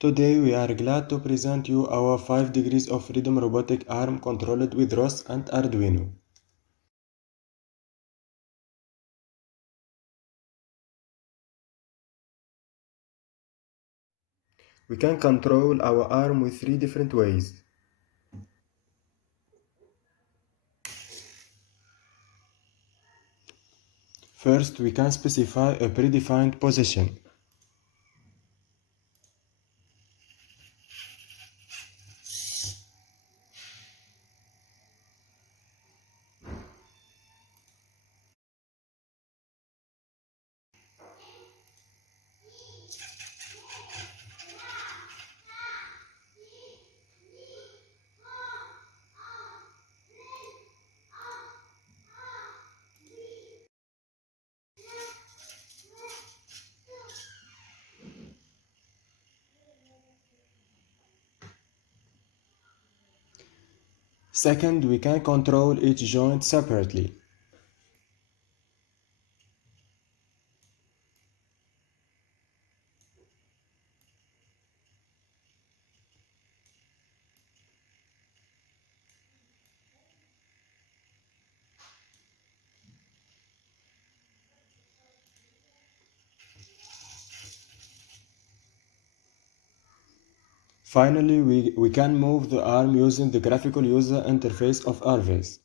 Today we are glad to present you our 5 degrees of freedom robotic arm controlled with ROS and Arduino. We can control our arm with 3 different ways. First, we can specify a predefined position. Second, we can control each joint separately. Finally, we can move the arm using the graphical user interface of Rviz.